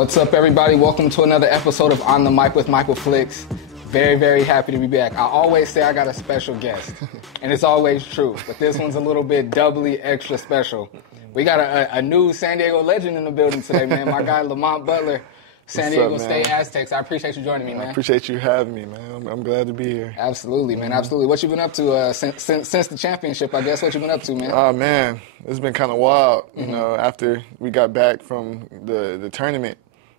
What's up, everybody? Welcome to another episode of On the Mic with Michael Flix. Very, very happy to be back. I always say I got a special guest, and it's always true, but this one's a little bit doubly extra special. We got a new San Diego legend in the building today, man. My guy, Lamont Butler, San Diego State Aztecs. I appreciate you joining me, man. I appreciate you having me, man. I'm glad to be here. Absolutely, man. Absolutely. What you been up to since the championship, I guess? What you been up to, man? Oh, man. It's been kind of wild. You know, after we got back from the tournament,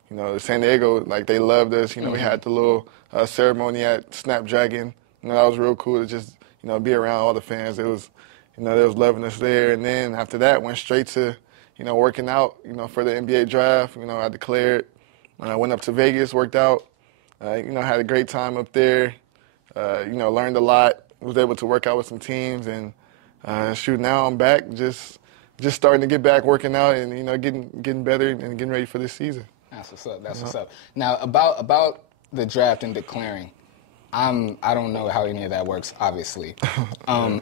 you know, San Diego, like, they loved us. You know, we had the little ceremony at Snapdragon. You know, that was real cool to just, you know, be around all the fans. It was, you know, they was loving us there. And then after that, went straight to, you know, working out, you know, for the NBA draft. You know, I declared. I went up to Vegas, worked out, you know, had a great time up there, you know, learned a lot, was able to work out with some teams, and now I'm back, just starting to get back working out and, you know, getting better and getting ready for this season. That's what's up. That's what's up. Now, about the draft and declaring, I don't know how any of that works, obviously.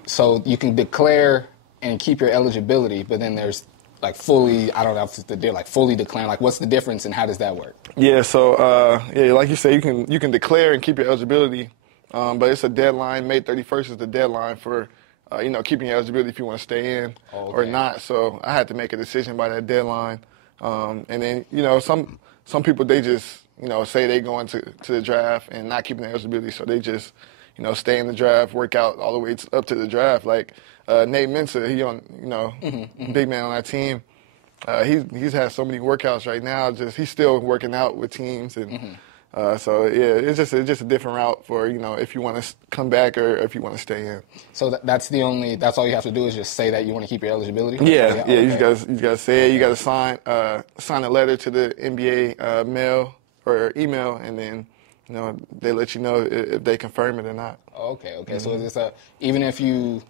So you can declare and keep your eligibility, but then there's like fully, I don't know if they're like fully declaring. Like, what's the difference and how does that work? Yeah, so like you say, you can declare and keep your eligibility, but it's a deadline. May 31st is the deadline for you know, keeping your eligibility if you want to stay in or not. So I had to make a decision by that deadline, and then, you know, some people, they just, you know, say they go into the draft and not keeping their eligibility, so they just, you know, stay in the draft, work out all the way up to the draft. Like Nate Mensah, he on, you know, big man on our team. He's had so many workouts right now. Just he's still working out with teams, and so yeah, it's just a different route for, you know, if you want to come back or if you want to stay in. So that's all you have to do is just say that you want to keep your eligibility. Yeah. You just gotta say it. You gotta sign a letter to the NBA mail or email, and then, you know, they let you know if they confirm it or not. Okay. So is this even if you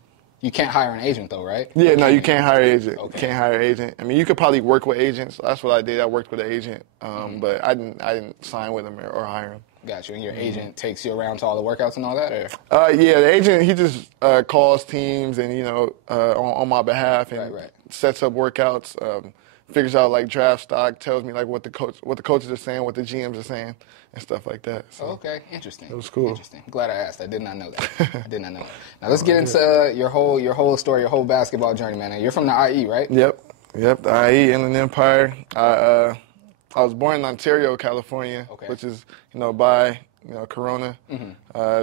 can't hire an agent though, right? Yeah, no, you can't hire an agent. Okay. You can't hire an agent. I mean, you could probably work with agents. That's what I did. I worked with an agent, but I didn't sign with him or hire him. Got you. And your agent takes you around to all the workouts and all that, or? Yeah, the agent, he just calls teams and, you know, on my behalf and sets up workouts. Figures out like draft stock, tells me like what the coaches are saying, what the GMs are saying, and stuff like that. So, okay, interesting. It was cool. Interesting. I'm glad I asked. I did not know that. Now let's get into your whole story, your whole basketball journey, man. You're from the IE, right? Yep. The IE, Inland Empire. I was born in Ontario, California, which is, you know, by, you know, Corona.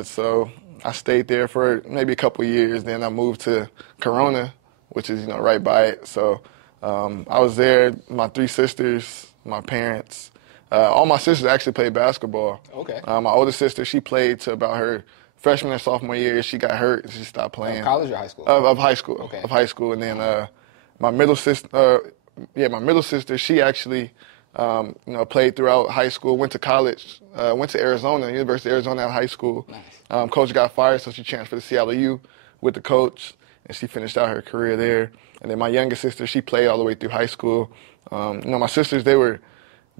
So I stayed there for maybe a couple years. Then I moved to Corona, which is, you know, right by it. So I was there, my three sisters, my parents. All my sisters actually played basketball. Okay. My older sister, she played to about her freshman and sophomore year. She got hurt and she stopped playing. Of college or high school? Of high school. Okay. Of high school. And then my middle sister, she actually, you know, played throughout high school, went to college, went to Arizona, University of Arizona at high school. Nice. Coach got fired, so she transferred to Seattle U with the coach, and she finished out her career there. And then my younger sister, she played all the way through high school. You know, my sisters, they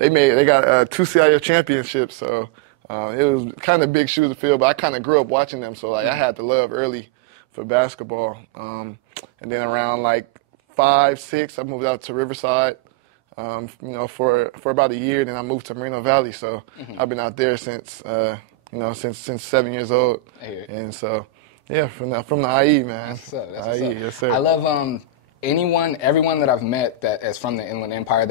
got 2 CIF championships, so it was kind of big shoes to fill. But I kind of grew up watching them, so like I had the love early for basketball. And then around like 5, 6, I moved out to Riverside. You know, for about a year. Then I moved to Moreno Valley, so I've been out there since you know, since 7 years old. And so yeah, from the IE, man. That's what's up. IE, yes sir. I love everyone that I've met that is from the Inland Empire.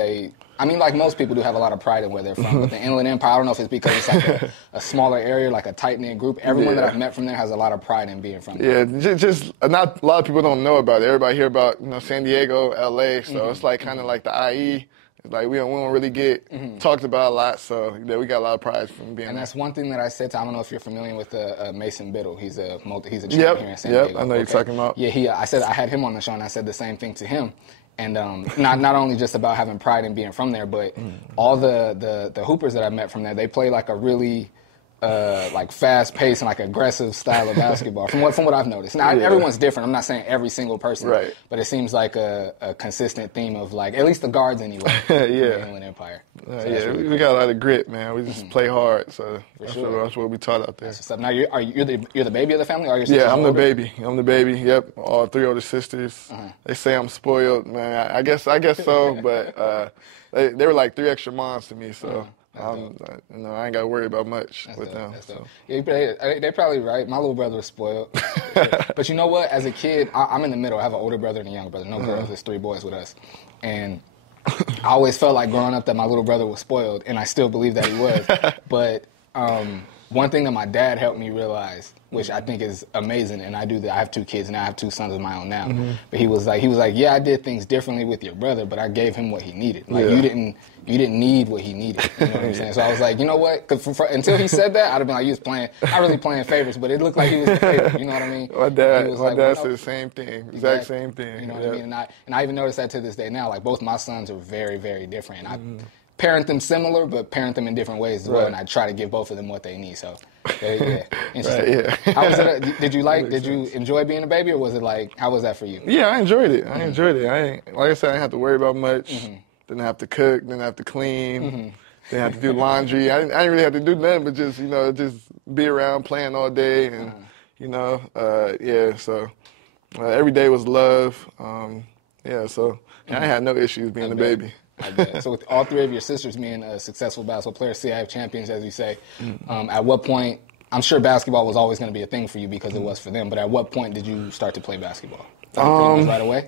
I mean, like most people do have a lot of pride in where they're from, but the Inland Empire, I don't know if it's because it's like a smaller area, like a tight-knit group. Everyone that I've met from there has a lot of pride in being from there. Yeah, just not a lot of people don't know about it. Everybody hear about, you know, San Diego, LA, so it's like kind of like the IE. It's like we don't really get talked about a lot, so yeah, we got a lot of pride from being. And that's one thing that I said to. I don't know if you're familiar with Mason Biddle. He's a champ here in San Diego. Yep, I know you're talking about. Yeah, I had him on the show, and I said the same thing to him. And not only just about having pride in being from there, but all the hoopers that I met from there, they play like a really like fast-paced and like aggressive style of basketball from what I've noticed. Now everyone's different. I'm not saying every single person, but it seems like a consistent theme of like at least the guards anyway. In the Inland Empire. So really we got a lot of grit, man. We just play hard, so that's what we taught out there. Now you're the baby of the family, or your sisters? Yeah, I'm the baby. I'm the baby. Yep, all 3 older sisters. They say I'm spoiled, man. I guess so, but they were like 3 extra moms to me, so. I ain't got to worry about much with them. So. Yeah, they're probably right. My little brother was spoiled. But you know what? As a kid, I'm in the middle. I have an older brother and a younger brother. No girls. There's 3 boys with us. And I always felt like growing up that my little brother was spoiled, and I still believe that he was. But one thing that my dad helped me realize, which I think is amazing, and I have 2 kids, and I have 2 sons of my own now. But he was like, yeah, I did things differently with your brother, but I gave him what he needed. Like you didn't need what he needed. You know what I'm saying? So I was like, you know what? Because until he said that, I'd have been like, he was playing, not really playing favorites, but it looked like he was a favorite. You know what I mean? My dad said the same thing, exact same thing. You know what I mean? And I even noticed that to this day now. Like both my sons are very, very different. And I parent them similar, but parent them in different ways as well. And I try to give both of them what they need. So, interesting. How was it? Did you enjoy being a baby, or was it like, how was that for you? Yeah, I enjoyed it. I enjoyed it. Like I said, I didn't have to worry about much. Didn't have to cook. Didn't have to clean. Didn't have to do laundry. I didn't really have to do nothing, but just just be around playing all day, and So every day was love. So I had no issues being a baby. I bet. So with all 3 of your sisters being successful basketball players, CIF champions, as you say, at what point, I'm sure basketball was always going to be a thing for you because it was for them, but at what point did you start to play basketball? Pretty much right away?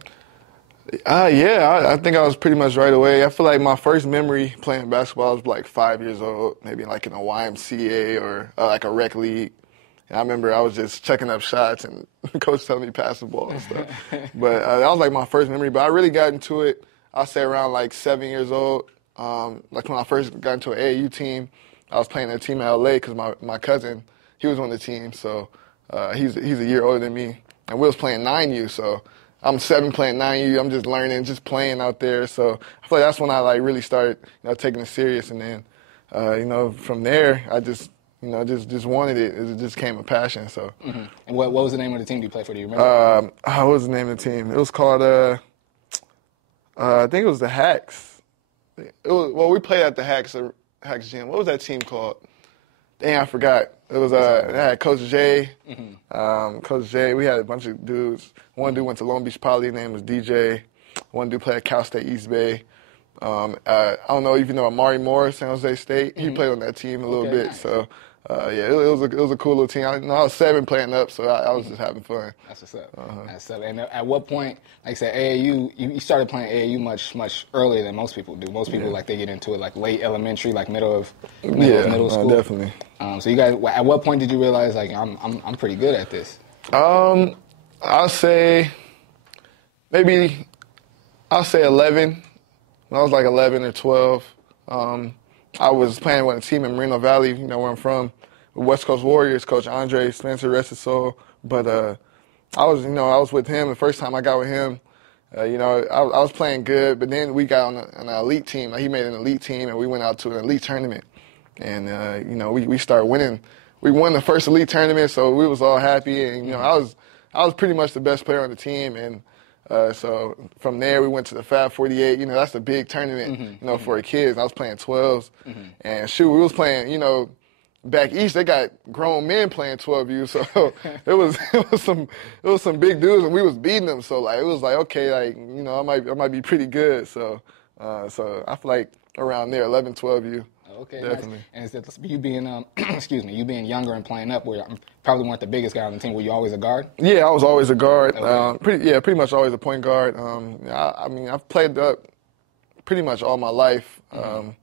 I think I was pretty much right away. I feel like my first memory playing basketball, I was like 5 years old, maybe like in a YMCA or like a rec league. And I remember I was just checking up shots and coach telling me pass the ball and stuff. But that was like my first memory. But I really got into it, I'll say around like 7 years old. Like when I first got into an AAU team, I was playing a team in LA because my cousin, he was on the team. So he's a year older than me. And we was playing 9U, so I'm 7 playing 9U. I'm just learning, just playing out there. So I feel like that's when I like really started, taking it serious. And then, from there, I just wanted it. It just became a passion. So. And what was the name of the team you played for? Do you remember? What was the name of the team? It was called, I think it was the Hacks. We played at the Hacks gym. What was that team called? Dang, I forgot. It was it had Coach J. Coach J. We had a bunch of dudes. One dude went to Long Beach Poly. His name was DJ. One dude played at Cal State East Bay. I don't know if you know Amari Moore, San Jose State. He played on that team a little bit. Nice. So it was a cool little team. I was 7 playing up, so I was just having fun. That's what's up. That's what's up. And at what point, like I said, AAU, you started playing AAU much earlier than most people do. Most people they get into it like late elementary, like middle of middle school. Definitely. So you guys, at what point did you realize like I'm pretty good at this? I'll say 11. When I was like 11 or 12, I was playing with a team in Moreno Valley, where I'm from, with West Coast Warriors, Coach Andre Spencer, rest his soul. But I was with him the first time I got with him. I was playing good, but then we got on an elite team. Like, he made an elite team, and we went out to an elite tournament. And, we started winning. We won the first elite tournament, so we was all happy. And, I was pretty much the best player on the team. And so from there, we went to the Fab 48. That's a big tournament, for the kids. I was playing 12s. And, we was playing, back east, they got grown men playing 12U. So it was some big dudes, and we was beating them. So, it was like, okay, I might be pretty good. So I feel like around there, 11, 12U. Okay, definitely. Nice. And is you being, you being younger and playing up, where you probably weren't the biggest guy on the team. Were you always a guard? Yeah, I was always a guard. Okay. Pretty much always a point guard. I've played up pretty much all my life. I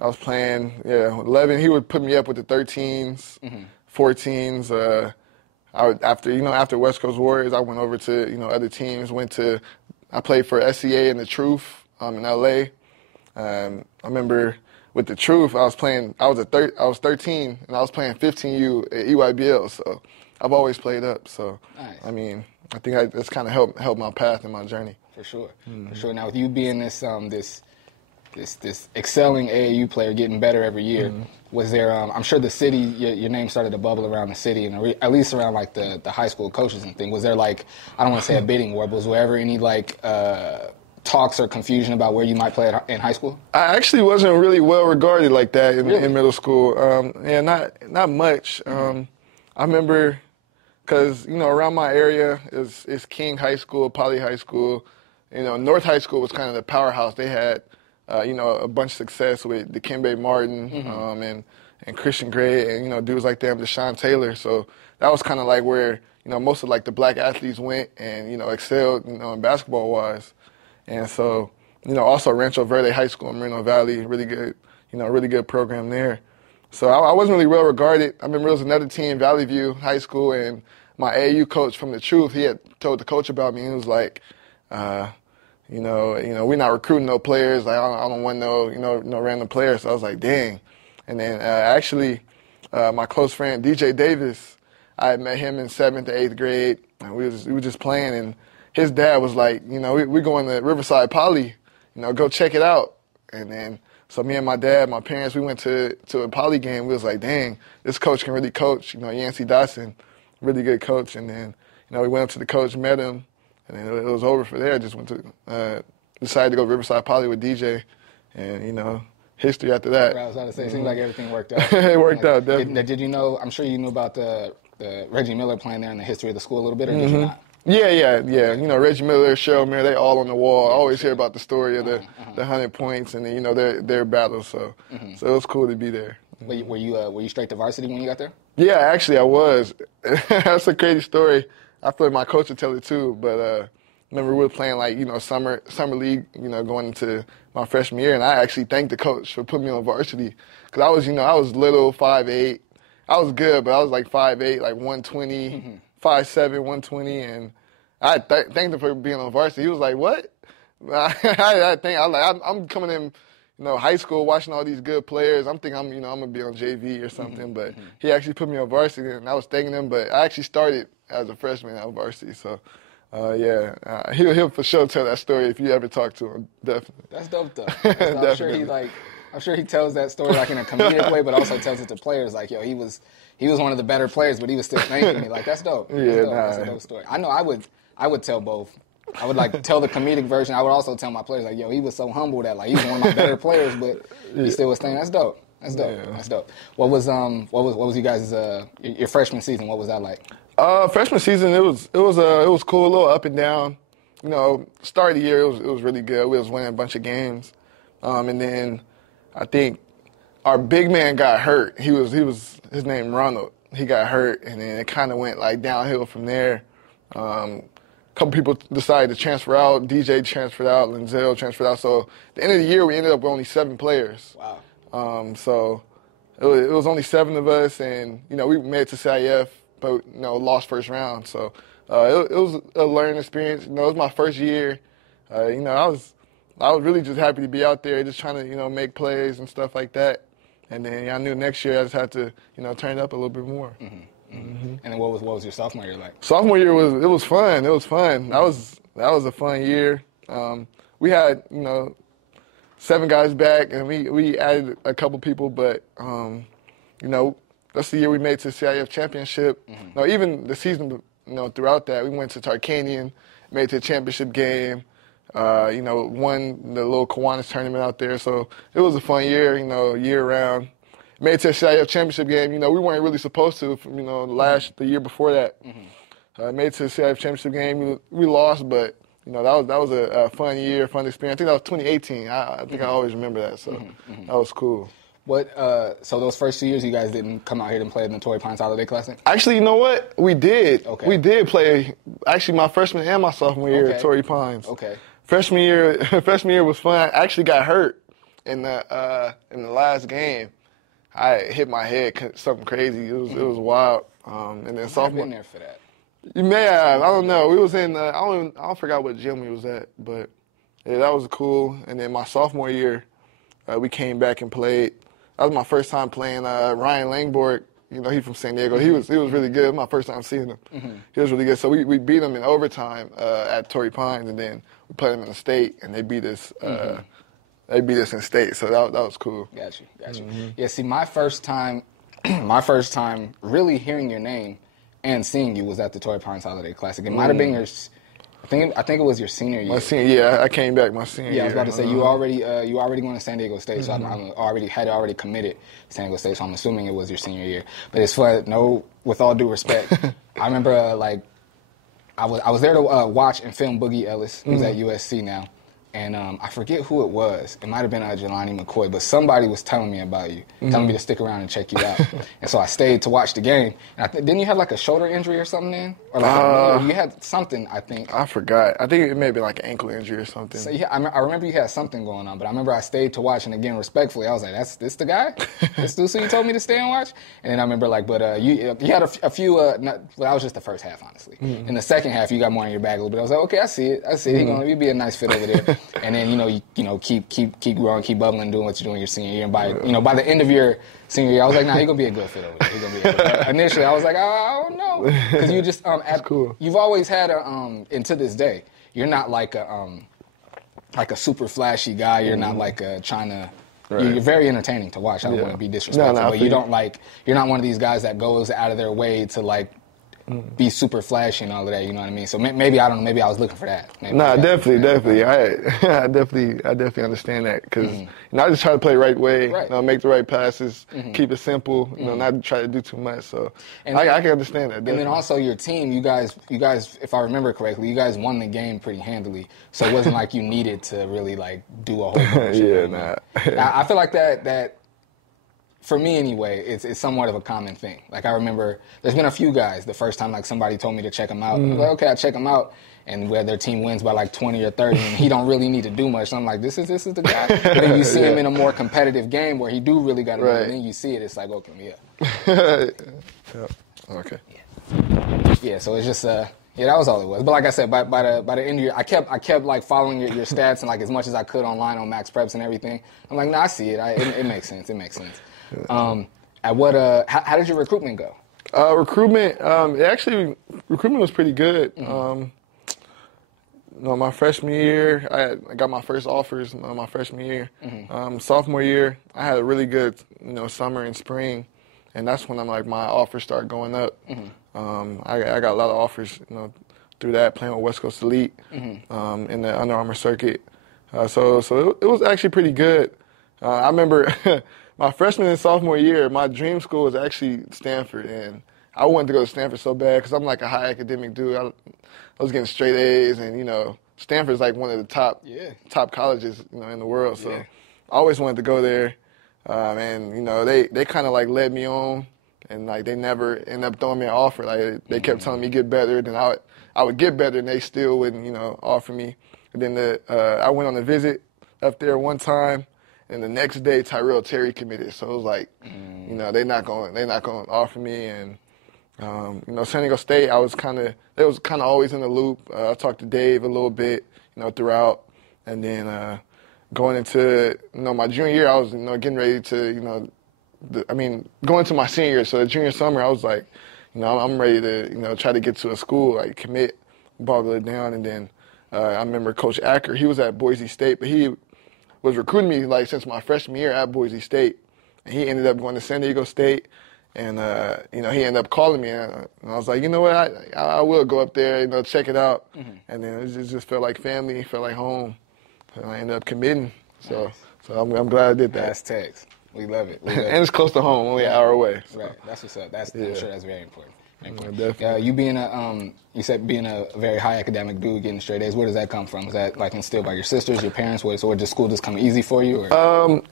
was playing, 11. He would put me up with the 13s, 14s. After West Coast Warriors, I went over to other teams. I played for SCA and the Truth in LA. I remember. With the Truth, I was 13, and I was playing 15U at EYBL, so I've always played up. So, nice. I think that's kind of helped my path and my journey. For sure. For sure. Now, with you being this this excelling AAU player getting better every year. Was there? I'm sure the city, your name started to bubble around the city, and at least around like the high school coaches and thing. Was there like, I don't want to say a bidding war, but was there ever any like talks or confusion about where you might play in high school? I actually wasn't really well regarded like that in middle school. Yeah, not much. I remember because around my area is King High School, Poly High School. North High School was kind of the powerhouse. They had a bunch of success with Dikembe Martin and Christian Gray and dudes like them, Deshaun Taylor. So that was kind of like where most of like the black athletes went and excelled in basketball wise. And so also Rancho Verde High School in Moreno Valley, really good program there. So I wasn't really well regarded. I remember there was another team, Valley View High School, and my AAU coach from the Truth, he had told the coach about me. He was like, we're not recruiting no players. Like I don't want no random players. So I was like, dang. And then actually, my close friend DJ Davis, I had met him in 7th to 8th grade, and we were just playing. And his dad was like, we're going to Riverside Poly, go check it out. And then so me and my dad, my parents, we went to a Poly game. We was like, dang, this coach can really coach. Yancey Dotson, really good coach. And then we went up to the coach, met him. And then it was over for there. I just went to decided to go to Riverside Poly with DJ, and history after that. I was about to say, it seems like everything worked out. It worked out, definitely. Did you know? I'm sure you knew about the Reggie Miller playing there and the history of the school a little bit, or did you not? Yeah. Reggie Miller, Cheryl Miller, they all on the wall. I always hear about the story of the 100 points and then, their battles. So it was cool to be there. Were you straight to varsity when you got there? Yeah, actually I was. That's a crazy story. I feel like my coach would tell it too, but remember we were playing like, summer league, going into my freshman year, and I actually thanked the coach for putting me on varsity because I was little, 5'8". I was good, but I was like 5'8", like 120, 5'7", 120, and I thanked him for being on varsity. He was like, what? I'm coming in, high school watching all these good players. I'm thinking I'm going to be on JV or something, but he actually put me on varsity, and I was thanking him, but I actually started as a freshman on varsity, so he'll for sure tell that story if you ever talk to him. Definitely. That's dope though. I'm sure he tells that story like in a comedic way, but also tells it to players like, yo, he was one of the better players, but he was still thanking me. Like that's dope. That's a dope story. I know I would tell both. I would like tell the comedic version. I would also tell my players like, yo, he was so humble that like he was one of my better players, but he still was thanking. That's dope. That's dope. Yeah. That's dope. What was you guys your freshman season? What was that like? Freshman season, it was cool, a little up and down. Start of the year, it was really good. We was winning a bunch of games, and then I think our big man got hurt. His name Ronald. He got hurt, and then it kind of went like downhill from there. A couple people decided to transfer out. DJ transferred out. Linzel transferred out. So at the end of the year, we ended up with only 7 players. Wow. So it was only 7 of us, and we made it to CIF. But lost first round, so it was a learning experience. It was my first year. I was really just happy to be out there, just trying to make plays and stuff like that. And then I knew next year I just had to turn it up a little bit more. And then what was your sophomore year like? Sophomore year was fun. It was fun. That was a fun year. We had 7 guys back, and we added a couple people, but that's the year we made to the CIF Championship. No, even the season, throughout that, we went to Tarkanian, made it to the championship game, won the little Kiwanis tournament out there. So it was a fun year, year round. Made it to the CIF Championship game. We weren't really supposed to, the year before that. Made it to the CIF Championship game. We lost, but, that was a fun year, fun experience. I think that was 2018. I think I always remember that, so that was cool. So those first 2 years, you guys didn't come out here and play in the Torrey Pines Holiday Classic? Actually, you know what? We did. Okay. We did play, actually, my freshman and my sophomore year at Torrey Pines. Okay. Freshman year was fun. I actually got hurt in the last game. I hit my head, something crazy. It was wild. And then sophomore. I've been there for that. You may have. I don't know. We was in. I don't forgot what gym we was at, but yeah, that was cool. And then my sophomore year, we came back and played. That was my first time playing Ryan Langborg. He's from San Diego. He was really good. My first time seeing him. He was really good. So we beat him in overtime at Torrey Pines, and then we played him in the state, and they beat us they beat us in state, so that was cool. Got you. Yeah, see, my first time really hearing your name and seeing you was at the Torrey Pines Holiday Classic. It might have been your, I think it was your senior year. My senior, yeah, I came back my senior year. Yeah, I was about to say you already going to San Diego State, so I had already committed to San Diego State, so I'm assuming it was your senior year. But it's fun. No, with all due respect, I remember I was there to watch and film Boogie Ellis, who's at USC now. And I forget who it was. It might have been Jelani McCoy, but somebody was telling me about you, telling me to stick around and check you out. And so I stayed to watch the game. And didn't you have like a shoulder injury or something then? Or you had something, I think. I forgot. I think it may have been like an ankle injury or something. So yeah, I remember you had something going on, but I remember I stayed to watch, and again, respectfully, I was like, this the guy? This dude who you told me to stay and watch? And then I remember you had a few, that was just the first half, honestly. In the second half, you got more in your bag a little bit. I was like, okay, I see it. He'd be a nice fit over there. And then, you keep growing, keep bubbling, doing what you're doing your senior year. And by the end of your senior year, I was like, nah, he's going to be a good fit over there. He's going to be a good fit. Initially, I was like, I don't know. Because you just, cool. You've always had and to this day, you're not like a super flashy guy. You're not like trying to, you're very entertaining to watch. I don't want to be disrespectful, but you're not one of these guys that goes out of their way to like, be super flashy and all of that, you know what I mean? So maybe, I don't know, maybe I was looking for that. Definitely. I definitely understand that because I just try to play the right way, make the right passes, keep it simple, not try to do too much. So I can understand that. Definitely. And then also your team, you guys, if I remember correctly, you guys won the game pretty handily. So it wasn't like you needed to really like do a whole bunch. I feel like that. For me anyway, it's somewhat of a common thing. Like I remember, there's been a few guys. The first time like somebody told me to check them out, I was like, okay, I check them out, and where their team wins by like 20 or 30, and he don't really need to do much. So I'm like, this is the guy. But then you see him in a more competitive game where he do really got to do it, and then you see it. It's like, okay, Okay. Yeah. So it's just that was all it was. But like I said, by the end of the year, I kept like following your stats and like as much as I could online on Max Preps and everything. I'm like, I see it. It makes sense. It makes sense. How did your recruitment go? Recruitment was pretty good. My freshman year, I got my first offers my freshman year. Sophomore year, I had a really good summer and spring, and that's when my offers started going up. I got a lot of offers through that, playing with West Coast Elite in the Under Armour circuit. So it was actually pretty good. I remember my freshman and sophomore year, my dream school was actually Stanford, and I wanted to go to Stanford so bad because I'm like a high academic dude. I was getting straight A's, and Stanford's like one of the top colleges in the world. So I always wanted to go there, and they kind of like led me on, and like they never ended up throwing me an offer. Like they kept telling me get better, then I would get better, and they still wouldn't offer me. And then I went on a visit up there one time. And the next day, Tyrell Terry committed. So it was like, they're not going to offer me. And San Diego State, they was kind of always in the loop. I talked to Dave a little bit, throughout. And then going into my junior year, I was getting ready to going into my senior year. So the junior summer, I was like, I'm ready to try to get to a school, like commit, boggle it down. And then I remember Coach Acker, he was at Boise State, but he was recruiting me like since my freshman year at Boise State, and he ended up going to San Diego State, and he ended up calling me, and I was like, you know what, I will go up there, check it out, and then it just felt like family, felt like home, and I ended up committing. So I'm glad I did that. That's Tex. We love it. And it's close to home, only an hour away. So. Right. That's what's up. I'm sure that's very important. Definitely. You being you said being a very high academic dude, getting straight A's. Where does that come from? Is that like instilled by your sisters, your parents, or just school just come easy for you? Or?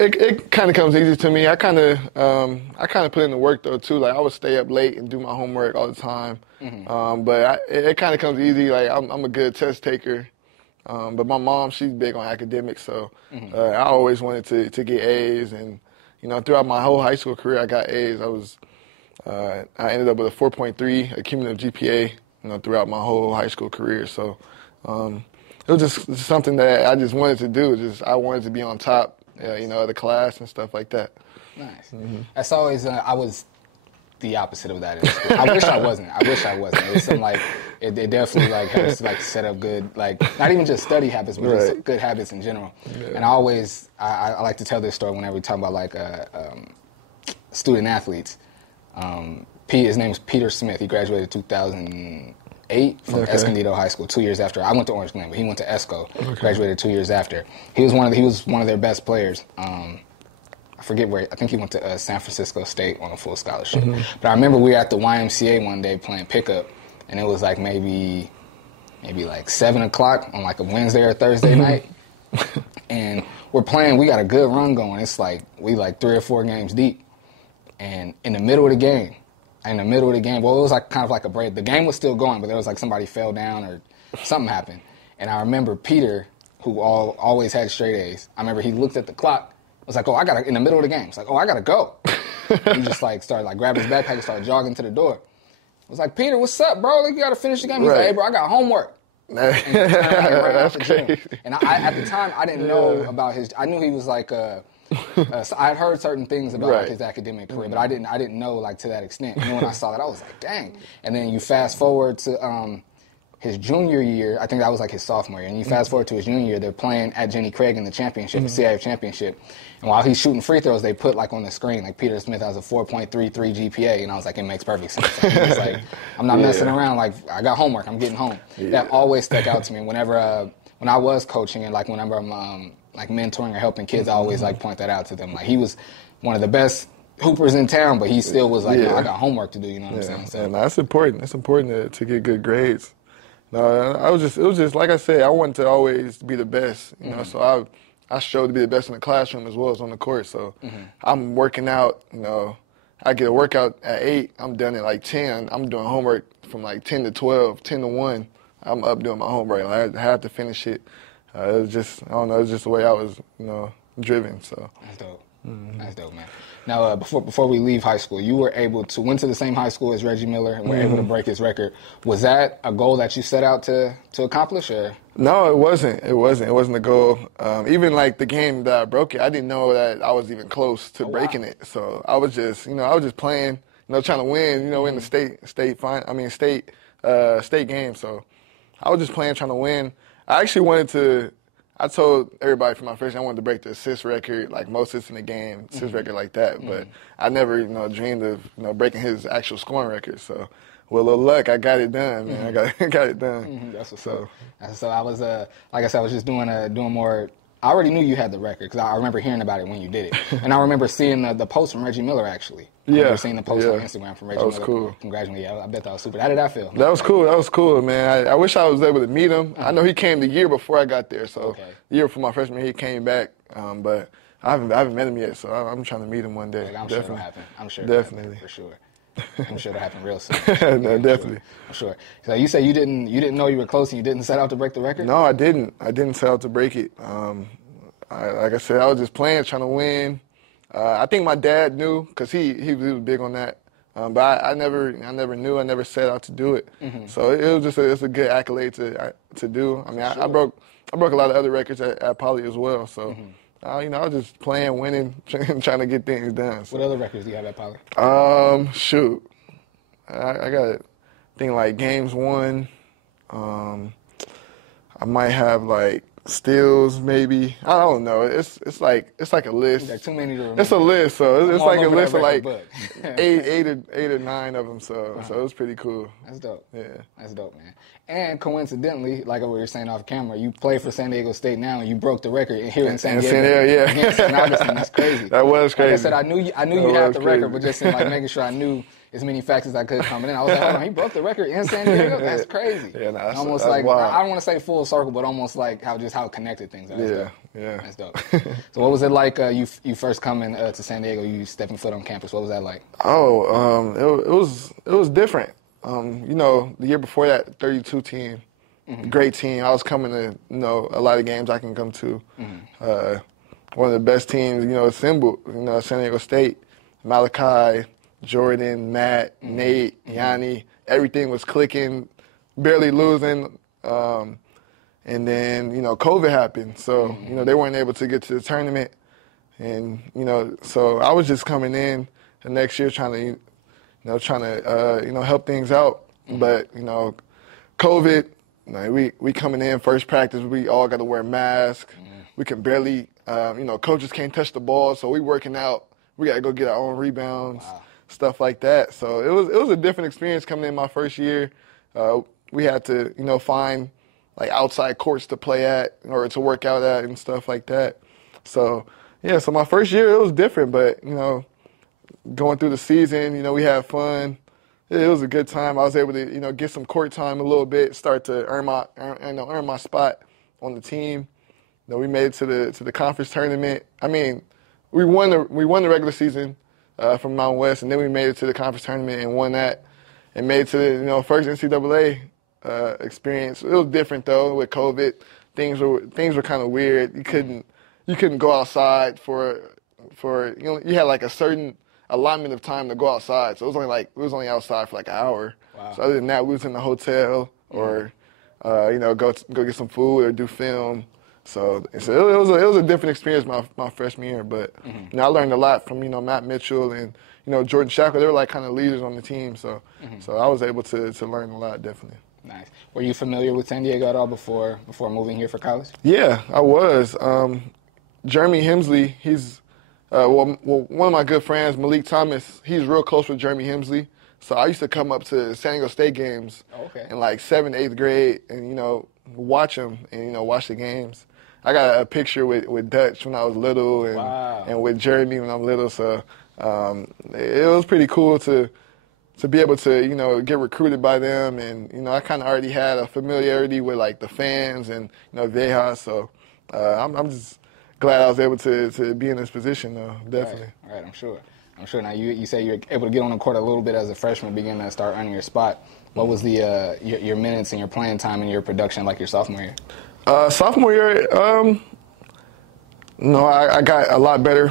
It kind of comes easy to me. I kind of put in the work though too. Like I would stay up late and do my homework all the time. But it kind of comes easy. Like I'm a good test taker. But my mom, she's big on academics, so I always wanted to get A's, and throughout my whole high school career, I got A's. I ended up with a 4.3, a cumulative GPA, throughout my whole high school career. So it was just something that I just wanted to do. I wanted to be on top, of the class and stuff like that. Nice. That's always the opposite of that in school. I wish I wasn't. It was some like it definitely like helps like set up good, like not even just study habits, but just good habits in general. Yeah. And I like to tell this story whenever we talk about like student athletes. His name is Peter Smith. He graduated 2008 from Escondido High School. 2 years after I went to Orange Glen, but he went to ESCO. Graduated 2 years after. He was one of their best players. I forget where. I think he went to San Francisco State on a full scholarship. But I remember we were at the YMCA one day playing pickup, and it was like maybe like 7 o'clock on like a Wednesday or Thursday night, and we're playing. We got a good run going. It's like we like 3 or 4 games deep, and in the middle of the game, well, it was like kind of like a break. The game was still going, but there was like somebody fell down or something happened, and I remember Peter, who always had straight A's. I remember he looked at the clock. Was like, in the middle of the game. It's like, I gotta go. He just like started like grabbing his backpack and started jogging to the door. I was like, Peter, what's up, bro? Like, you gotta finish the game. He's like, hey, bro, I got homework. And That's crazy. And at the time, I didn't know about I knew he was like, I had heard certain things about like, his academic career, but I didn't know like to that extent. And then when I saw that, I was like, dang. And then you fast forward to his junior year, I think that was like his sophomore year, and you fast forward to his junior year, they're playing at Jenny Craig in the championship, the CIF championship, and while he's shooting free throws, they put like on the screen, like Peter Smith has a 4.33 GPA, and I was like, it makes perfect sense. It's like, I'm not messing around, like, I got homework, I'm getting home. That always stuck out to me whenever, when I was coaching and like whenever I'm like mentoring or helping kids, I always like point that out to them. Like, he was one of the best hoopers in town, but he still was like, I got homework to do, you know what I'm saying? So, and that's important. It's important to get good grades. No, it was just like I said, I wanted to always be the best, you know. So I strove to be the best in the classroom as well as on the court. So I'm working out, you know. I get a workout at 8, I'm done at like 10. I'm doing homework from like 10 to 12, 10 to 1. I'm up doing my homework. I had to finish it. It was just, I don't know, it was just the way I was, you know, driven. So that's dope. That's dope, man. Now, before we leave high school, you were able to went to the same high school as Reggie Miller and were able to break his record. Was that a goal that you set out to accomplish, or? No, it wasn't. It wasn't a goal. Even like the game that I broke it, I didn't know that I was even close to breaking it. So I was just, you know, playing, you know, trying to win, you know, in the state game. So I was just playing, trying to win. I actually wanted to. I told everybody from my freshman I wanted to break the assist record, like most assists in the game, assist record like that. But I never, you know, dreamed of, you know, breaking his actual scoring record. So, with a little luck, I got it done, man. I got it done. That's what's up. So I was, like I said, I was just doing more. I already knew you had the record because I remember hearing about it when you did it, and I remember seeing the post from Reggie Miller actually. I remember seeing the post on Instagram from Reggie Miller. That was cool. Congratulations. Yeah, I bet that was super. How did that feel? That was cool, man. I wish I was able to meet him. I know he came the year before I got there, so the year before my freshman year, he came back, but I haven't met him yet, so I'm trying to meet him one day. I'm sure it'll happen. I'm sure definitely. It'll happen, for sure. I'm sure it'll happen real soon. No, definitely. I'm sure. So you said you didn't know you were close and you didn't set out to break the record? No, I didn't. I didn't set out to break it. Like I said, I was just playing, trying to win. I think my dad knew because he was big on that. But I never knew. I never set out to do it. So it was just it's a good accolade to do. I mean, I broke a lot of other records at Poly as well. So you know, I was just playing, winning, trying to get things done. So. What other records do you have at Poly? Shoot, I got I think like games won. I might have like steals, maybe. I don't know. It's like a list. Like too many to remember. It's a list, so it's like a list of like eight or 9 of them. So it was pretty cool. That's dope. Yeah, that's dope, man. And coincidentally, like we were saying off camera, you play for San Diego State now, and you broke the record here in San Diego. Against St. Augustine. That's crazy. That was crazy. Like I said, I knew you had the record, but just in like making sure I knew as many facts as I could coming in. I was like, hold on, he broke the record in San Diego? That's crazy. Yeah, that's almost that's like wild. I don't want to say full circle, but almost like how connected things are. Yeah. That's dope. So what was it like you first coming to San Diego, you stepping foot on campus? What was that like? It was different. You know, the year before that, 32 team, great team. I was coming to, you know, a lot of games I can come to. One of the best teams, you know, assembled, you know, San Diego State, Malachi, Jordan, Matt, Nate, Yanni, everything was clicking, barely losing. And then, you know, COVID happened. So, you know, they weren't able to get to the tournament. And, you know, so I was just coming in the next year trying to, trying to help things out. But COVID, we coming in first practice, we all got to wear masks. We can barely, coaches can't touch the ball, so we working out. We got to go get our own rebounds, stuff like that. So it was a different experience coming in my first year. We had to find like outside courts to play at or to work out at and stuff like that. So so my first year it was different, but going through the season, we had fun. It was a good time. I was able to, get some court time a little bit, start to earn my spot on the team. We made it to the conference tournament. I mean, we won the regular season from Mountain West, and then we made it to the conference tournament and won that, and made it to the first NCAA experience. It was different though with COVID. Things were kind of weird. You couldn't go outside for you had like a certain allotment of time to go outside. So we was only outside for like an hour. Wow. So other than that, we was in the hotel or go get some food or do film. So it was a different experience my freshman year. But I learned a lot from Matt Mitchell and Jordan Shackle. They were like kind of leaders on the team. So I was able to learn a lot, definitely. Nice. Were you familiar with San Diego at all before moving here for college? Yeah, I was. Jeremy Hemsley, he's one of my good friends, Malik Thomas. He's real close with Jeremy Hemsley. So I used to come up to San Diego State games in like 7th, 8th grade and watch them and watch the games. I got a picture with Dutch when I was little and with Jeremy when I'm little. So it was pretty cool to be able to get recruited by them, and I kind of already had a familiarity with like the fans and Viejas. So I'm just glad I was able to be in this position though, definitely. Right, I'm sure. Now you say you're able to get on the court a little bit as a freshman, begin to start earning your spot. What was the your minutes and your playing time and your production like your sophomore year? Sophomore year, I got a lot better.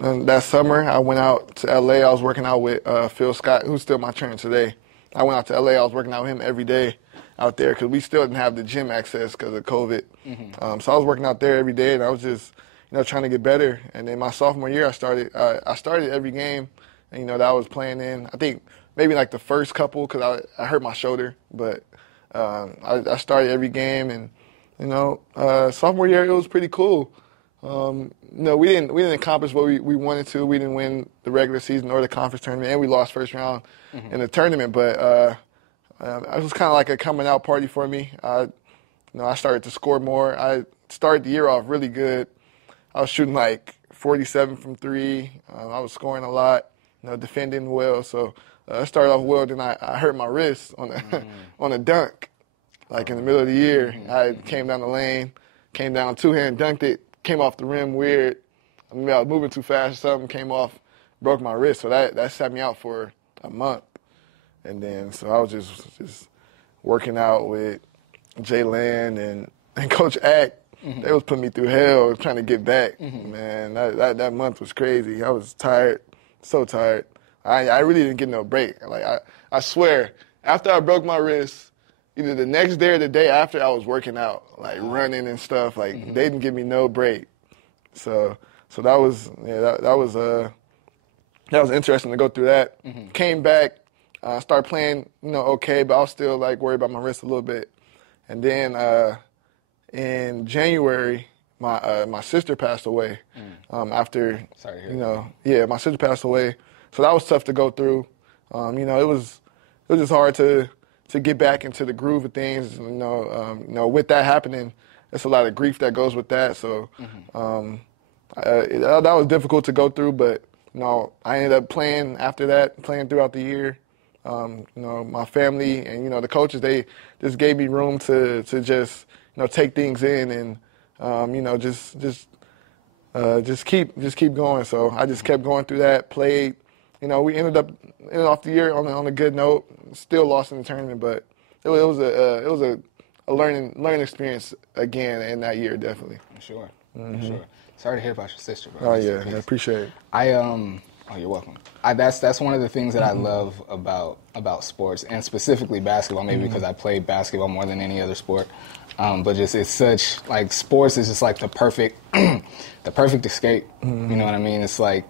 That summer, I went out to L.A. I was working out with Phil Scott, who's still my trainer today. I went out to L.A. I was working out with him every day out there because we still didn't have the gym access because of COVID. So I was working out there every day, and I was just trying to get better. And then my sophomore year, I started every game that I was playing in. I think maybe like the first couple because I hurt my shoulder, but I started every game. And sophomore year, it was pretty cool. We didn't accomplish what we wanted to. We didn't win the regular season or the conference tournament, and we lost first round in the tournament. But it was kind of like a coming out party for me. I started to score more. I started the year off really good. I was shooting like 47 from three. I was scoring a lot, defending well. So I started off well. Then I hurt my wrist on a dunk, like in the middle of the year. I came down the lane, came down two-hand, dunked it. Came off the rim weird. I was moving too fast or something, came off, broke my wrist. So that sat me out for a month. And then, so I was just working out with Jay Land and Coach Ack. They was putting me through hell trying to get back. Man, that month was crazy. I was tired, so tired. I really didn't get no break. Like I swear, after I broke my wrist, either the next day or the day after, I was working out, like running and stuff. Like they didn't give me no break. So that was that was interesting to go through that. Came back, started playing okay, but I was still like worried about my wrist a little bit. And then in January, my sister passed away. After Sorry to hear that. My sister passed away. So that was tough to go through. It was just hard to get back into the groove of things. With that happening, there's a lot of grief that goes with that. So that was difficult to go through, but I ended up playing after that, playing throughout the year. My family and the coaches, they just gave me room to just take things in and just keep going. So I just kept going through that, played. We ended off the year on a good note. Still lost in the tournament, but it was a learning experience again in that year, definitely. I'm sure. Sorry to hear about your sister, bro. Oh yeah, I appreciate it. Oh, you're welcome. That's one of the things that I love about sports, and specifically basketball, maybe because I played basketball more than any other sport. But just it's such like sports is just like the perfect escape. You know what I mean? It's like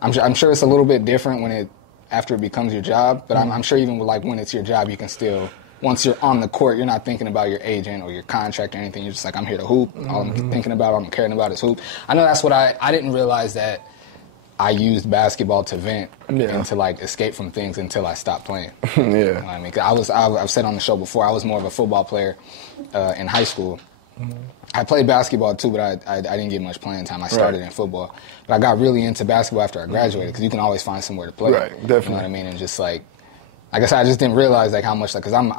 I'm sure it's a little bit different when after it becomes your job. But I'm sure even with, like, when it's your job, you can still, once you're on the court, you're not thinking about your agent or your contract or anything. You're just like, I'm here to hoop. All I'm thinking about, all I'm caring about is hoop. I know that's what I didn't realize that I used basketball to vent and to, like, escape from things until I stopped playing. Yeah. You know what I mean? I've said on the show before, I was more of a football player in high school. I played basketball too, but I didn't get much playing time. I started in football. But I got really into basketball after I graduated because you can always find somewhere to play. Right, definitely. You know what I mean? And just, like I guess I just didn't realize, like, how much, like, because I'm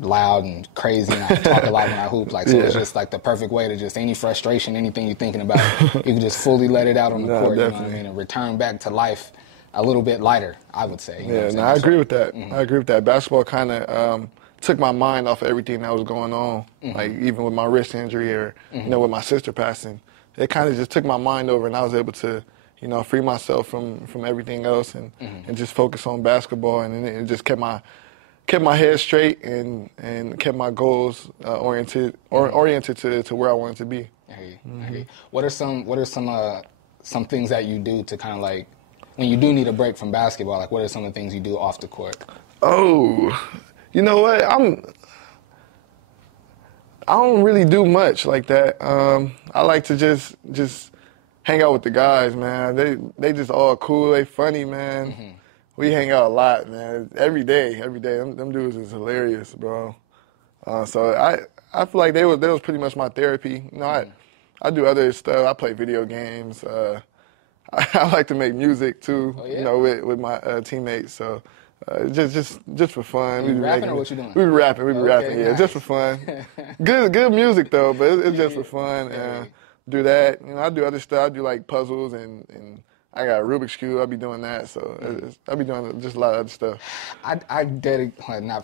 loud and crazy and I talk a lot when I hoop. Like, so it's just, like, the perfect way to just any frustration, anything you're thinking about, you can just fully let it out on the court, definitely. you know what I mean, and return back to life a little bit lighter, I would say. You know what I'm saying? I agree with that. I agree with that. Basketball kind of took my mind off of everything that was going on, like even with my wrist injury or, you know, with my sister passing. It kind of just took my mind over and I was able to, you know, free myself from everything else and just focus on basketball. And it just kept my head straight and kept my goals oriented to where I wanted to be. I hear you. What are some things that you do to kind of, like, when you do need a break from basketball, like, what are some of the things you do off the court? Oh, you know what? I don't really do much like that. I like to just hang out with the guys, man. They just all cool. They funny, man. We hang out a lot, man. Every day. Them dudes is hilarious, bro. So I feel like they was pretty much my therapy. You know, I do other stuff. I play video games. I like to make music too. Oh, yeah? You know, with my teammates. So just for fun. You rapping or what you doing? We be rapping. Yeah, nice. Just for fun. Good music though, but it's just for fun. Do that. You know, I do other stuff. I do like puzzles and I got a Rubik's Cube. I'll be doing that. So I'll be doing just a lot of other stuff. Not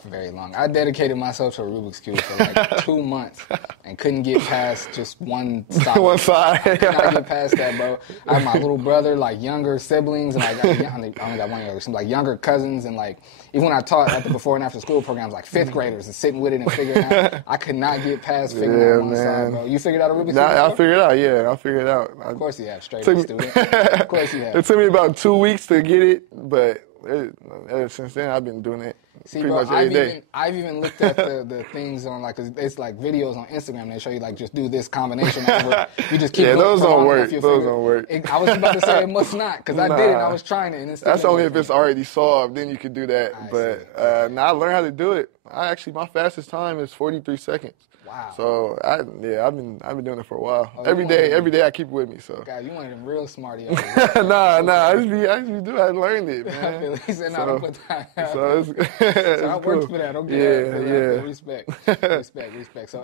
for very long. I dedicated myself to a Rubik's Cube for like 2 months and couldn't get past just one side. One side. I could not get past that, bro. I have my little brother, like younger siblings, and like I only got one younger, some like younger cousins, and like even when I taught at the before and after school programs, like fifth graders and sitting with it and figuring out, I could not get past figuring out one side, bro. You figured out a Rubik's Cube? I figured it out. Yeah, I figured it out. Of course you have, straight up student. Of course you have. It took me about 2 weeks to get it, but ever since then I've been doing it. See, bro, I've even looked at the things on, like, 'cause it's like videos on Instagram. They show you, like, just do this combination. You just keep those don't work. I was about to say it must not, because I did it. I was trying it. And that's only if it's already solved. Then you can do that. Now I learned how to do it. My fastest time is 43 seconds. Wow. So I've been doing it for a while. Every day I keep it with me. So. God, you one of them real smarty. Nah. I just be I learned it, man. I feel he said, "No, don't put that." So I worked for that. Don't get that. Respect. So,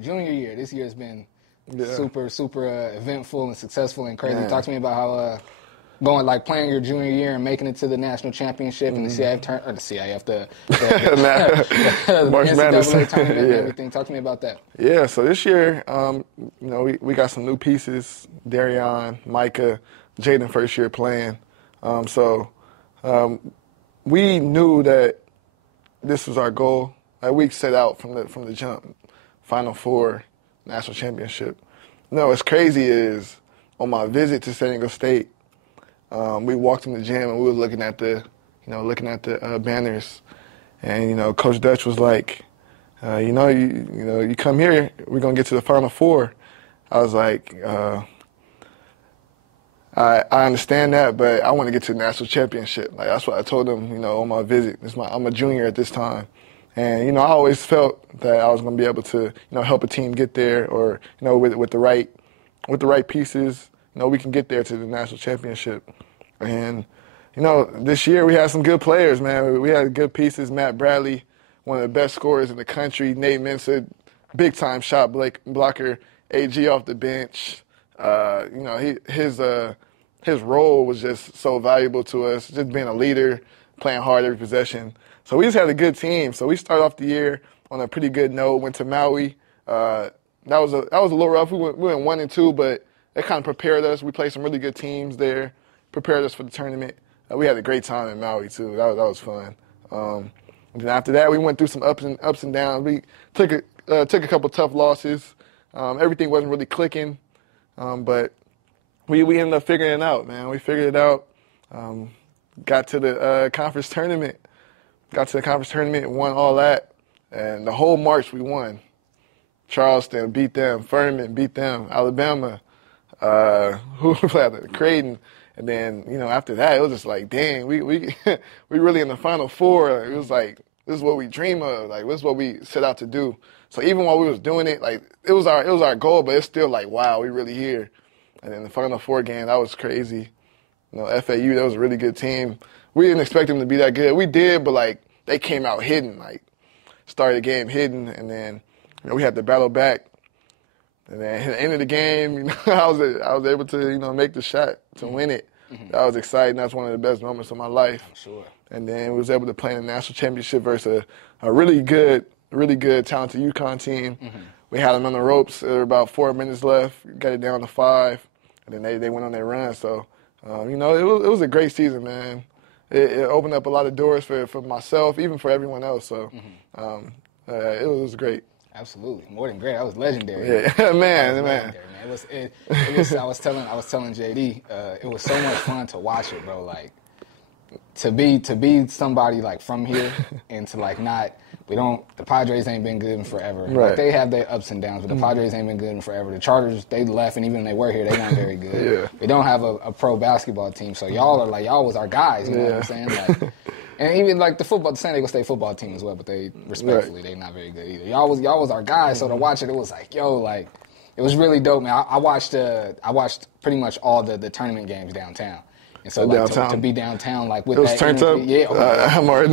junior year. This year has been super eventful and successful and crazy. Man. Talk to me about how playing your junior year and making it to the national championship and the NCAA tournament and everything. Talk to me about that. Yeah, so this year, we got some new pieces. Darion, Micah, Jaden first year playing. We knew that this was our goal. Like, we set out from the jump, Final Four, national championship. What's crazy is on my visit to San Diego State, we walked in the gym and we were looking at the banners, and Coach Dutch was like, you come here, we're gonna get to the Final Four. I was like, I understand that, but I want to get to the national championship. Like, that's what I told them, on my visit. I'm a junior at this time, and I always felt that I was gonna be able to, help a team get there, or with the right pieces. We can get there to the national championship. And, this year we had some good players, man. We had good pieces. Matt Bradley, one of the best scorers in the country. Nate Mensah, big-time shot blocker. AG off the bench. His role was just so valuable to us, just being a leader, playing hard every possession. So we just had a good team. So we started off the year on a pretty good note, went to Maui. That was a little rough. We went 1-2, but that kind of prepared us. We played some really good teams there, prepared us for the tournament. We had a great time in Maui too. That was fun. And then after that, we went through some ups and downs. We took a couple tough losses. Everything wasn't really clicking, but we ended up figuring it out, man. We figured it out. got to the conference tournament. Got to the conference tournament, won all that. And the whole March we won. Charleston beat them. Furman beat them. Alabama. Who played? Creighton. And then, after that, it was just like, dang, we really in the Final Four. It was like, this is what we dream of. Like, this is what we set out to do. So even while we was doing it, like, it was our goal, but it's still like, wow, we really here. And then the Final Four game, that was crazy. FAU, that was a really good team. We didn't expect them to be that good. We did, but, like, they came out hidden, like, started the game hidden, and then we had to battle back. And then at the end of the game, I was able to, make the shot to win it. Mm-hmm. That was exciting. That's one of the best moments of my life. I'm sure. And then we was able to play in the national championship versus a really good, talented UConn team. Mm-hmm. We had them on the ropes. There were about 4 minutes left. Got it down to 5, and then they went on their run. So, it was a great season, man. It opened up a lot of doors for myself, even for everyone else. So, it was great. Absolutely, more than great. That was legendary. Yeah, man. It was. I was telling JD, it was so much fun to watch it, bro. Like, to be somebody like from here and to like not. The Padres ain't been good in forever. Right. Like, they have their ups and downs, but the Padres ain't been good in forever. The Chargers, they left, and even when they were here, they weren't very good. Yeah. We don't have a pro basketball team, so y'all was our guys. You know what I'm saying? Like, and even like the San Diego State football team as well, but they respectfully they're not very good either. Y'all was our guys, so to watch it was like, it was really dope, man. I watched pretty much all the tournament games downtown. And so like to be downtown like with that turned up. Yeah, I'm already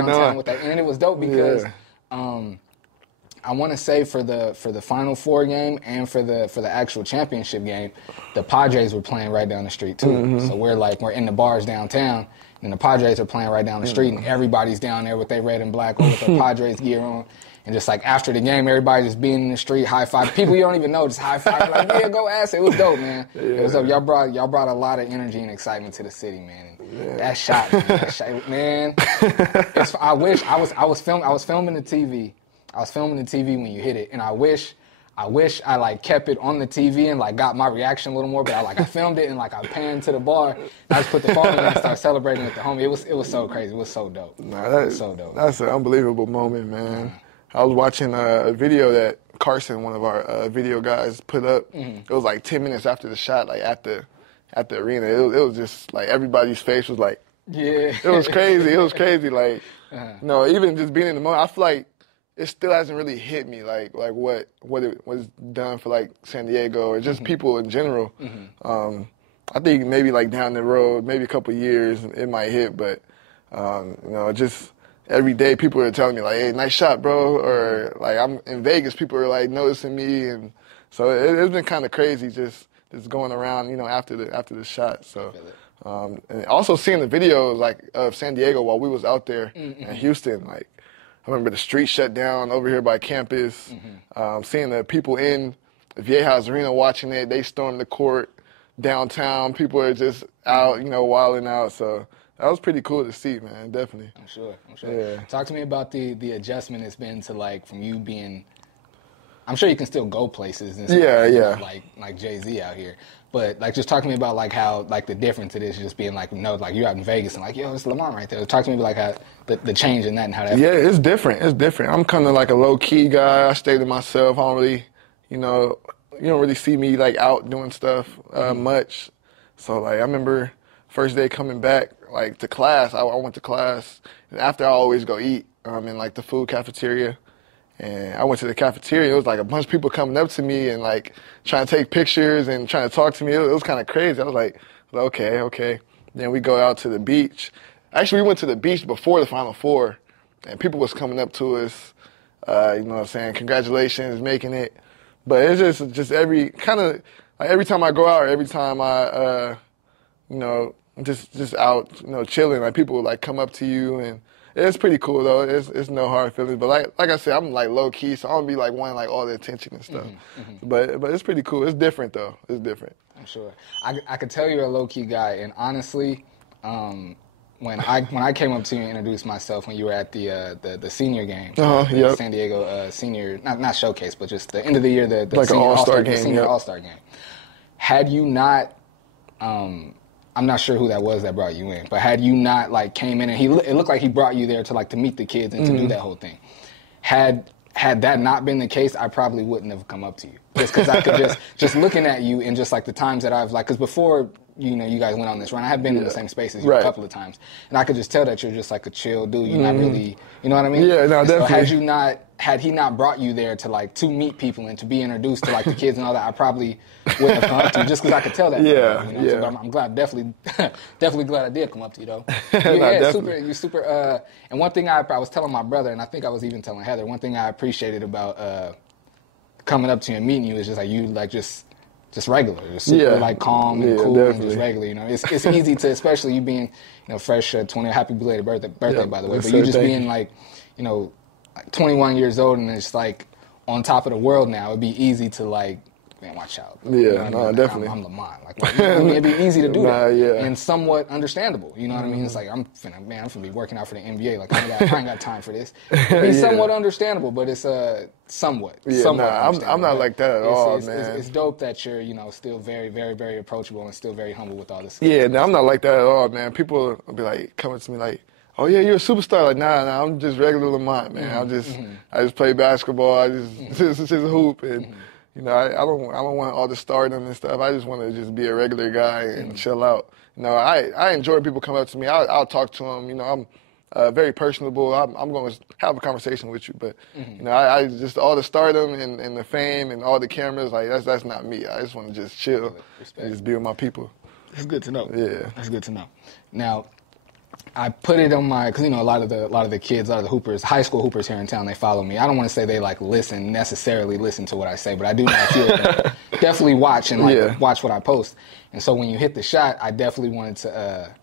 knowing. With that. And it was dope because I want to say for the Final Four game and for the actual championship game, the Padres were playing right down the street too. Mm-hmm. So we're in the bars downtown, and the Padres are playing right down the street, and everybody's down there with their red and black or with their Padres gear on. And just like after the game, everybody just being in the street, high five. People you don't even know just high five. Like, yeah, go ass. It was dope, man. Yeah. It was dope. Y'all brought a lot of energy and excitement to the city, man. That shot, man. I wish I was filming the TV. I was filming the TV when you hit it, and I wish I like kept it on the TV and like got my reaction a little more. But I filmed it and like I panned to the bar. And I just put the phone in and started celebrating with the homie. It was so crazy. It was so dope. That's so dope. That's an unbelievable moment, man. I was watching a video that Carson, one of our video guys, put up. Mm-hmm. It was like 10 minutes after the shot, like at the arena. It was just like everybody's face was like, yeah. It was crazy. It was crazy. Like, even just being in the moment, I feel like it still hasn't really hit me like what it was done for like San Diego or just people in general. Mm-hmm. I think maybe like down the road, maybe a couple of years, it might hit, but just. Every day people are telling me, like, hey, nice shot, bro. Or, like, I'm in Vegas, people are, like, noticing me. And so it's been kind of crazy just going around, after the shot. So, and also seeing the videos, like, of San Diego while we was out there in Houston. Like, I remember the street shut down over here by campus. Mm-hmm. Seeing the people in the Viejas Arena watching it. They stormed the court downtown. People are just out, wilding out. So that was pretty cool to see, man. Definitely. I'm sure. Yeah. Talk to me about the adjustment it's been to like from you being. I'm sure you can still go places and stuff, yeah. Like Jay-Z out here. But like, just talk to me about like how like the difference it is just being like like you're out in Vegas and like it's Lamont right there. Talk to me about like how the change in that and how that. Yeah, it's different. I'm kind of like a low key guy. I stay to myself. I don't really, you don't really see me like out doing stuff much. So like I remember first day coming back like to class. I went to class and after I always go eat in like the food cafeteria. And I went to the cafeteria. It was like a bunch of people coming up to me and like trying to take pictures and trying to talk to me. It was kind of crazy. I was like, okay. Then we go out to the beach. Actually, we went to the beach before the Final Four, and people was coming up to us, saying congratulations, making it. But it's just every time I go out, or every time I, just out, chilling, like people would like come up to you and. It's pretty cool though. It's no hard feelings, but like I said, I'm like low key, so I don't be like wanting like all the attention and stuff. Mm-hmm. But it's pretty cool. It's different though. It's different. I'm sure. I could tell you're a low key guy, and honestly, when I came up to you and introduced myself when you were at the senior game, the San Diego senior not showcase, but just the end of the year the like senior all-star game, the senior all-star game. Had you not I'm not sure who that was that brought you in, but had you not like came in and it looked like he brought you there to like to meet the kids and to do that whole thing. Had that not been the case, I probably wouldn't have come up to you. Just because I could just looking at you and just like the times that I've like, because before, you guys went on this run, I have been in the same space as you a couple of times. And I could just tell that you're just like a chill dude. You're not really, you know what I mean? Yeah, no, definitely. So had he not brought you there to like, to meet people and to be introduced to like the kids and all that, I probably wouldn't have come up to you just because I could tell that. Yeah, from you, So I'm glad, definitely glad I did come up to you though. You're super, and one thing I was telling my brother, and I think I was even telling Heather, one thing I appreciated about coming up to you and meeting you is just like you like just regular, just super like calm and cool and just regular. It's easy to, especially you being fresh 20. Happy belated birthday by the way. But you just being like 21 years old and it's like on top of the world now. It'd be easy to like, man, watch out. Yeah, no, definitely. I'm Lamont. It'd be easy to do that, and somewhat understandable. You know what I mean? It's like I'm finna be working out for the NBA. Like I ain't got time for this. It's somewhat understandable, but it's somewhat. Yeah, I'm not like that at all, man. It's dope that you're still very, very, very approachable and still very humble with all this. Yeah, no, I'm not like that at all, man. People will be like coming to me like, oh yeah, you're a superstar. Like nah, I'm just regular Lamont, man. I just play basketball. I just hoop and. I don't want all the stardom and stuff. I just want to just be a regular guy and chill out. I enjoy when people come up to me. I'll talk to them. I'm very personable. I'm going to have a conversation with you. But, I just all the stardom and the fame and all the cameras, like that's not me. I just want to just chill and just be with my people. That's good to know. Yeah. That's good to know. Now, I put it on because a lot of the kids, a lot of the hoopers, high school hoopers here in town, they follow me. I don't want to say they like necessarily listen to what I say, but I do know a few of them definitely watch and watch what I post. And so when you hit the shot, I definitely wanted to.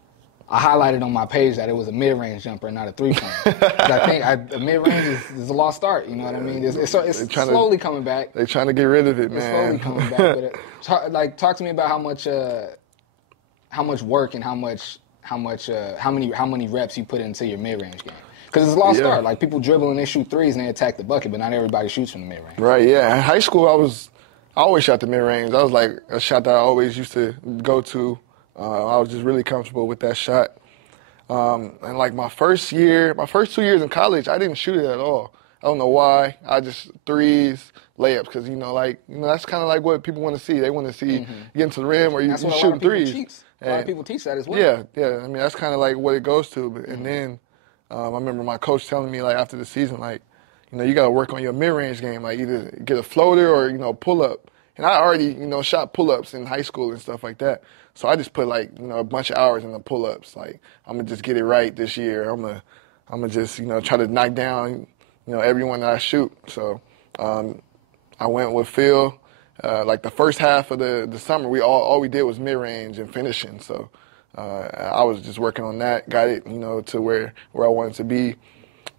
I highlighted on my page that it was a mid-range jumper, not a three-point. I think the mid-range is a lost art. You know what I mean? It's slowly coming back. They're trying to get rid of it, man. It's slowly coming back. But talk to me about how much work and how many reps you put into your mid-range game. Because it's a lost art. Like, people dribble and they shoot threes and they attack the bucket, but not everybody shoots from the mid-range. Right, yeah. In high school, I always shot the mid-range. That was like a shot that I always used to go to. I was just really comfortable with that shot. And like my first 2 years in college, I didn't shoot it at all. I don't know why. I just threes, layups, because that's kind of like what people want to see. They want to see you get into the rim or you shoot threes. A lot of people teach that as well. Yeah. I mean, that's kind of like what it goes to. And then I remember my coach telling me, like, after the season, like, you got to work on your mid-range game, like either get a floater or, pull up. And I already, shot pull-ups in high school and stuff like that. So I just put, like, a bunch of hours in the pull-ups. Like, I'm going to just get it right this year. I'm going to just, try to knock down, everyone that I shoot. So I went with Phil. Like the first half of the summer, all we did was mid-range and finishing. So I was just working on that, got it, to where I wanted to be.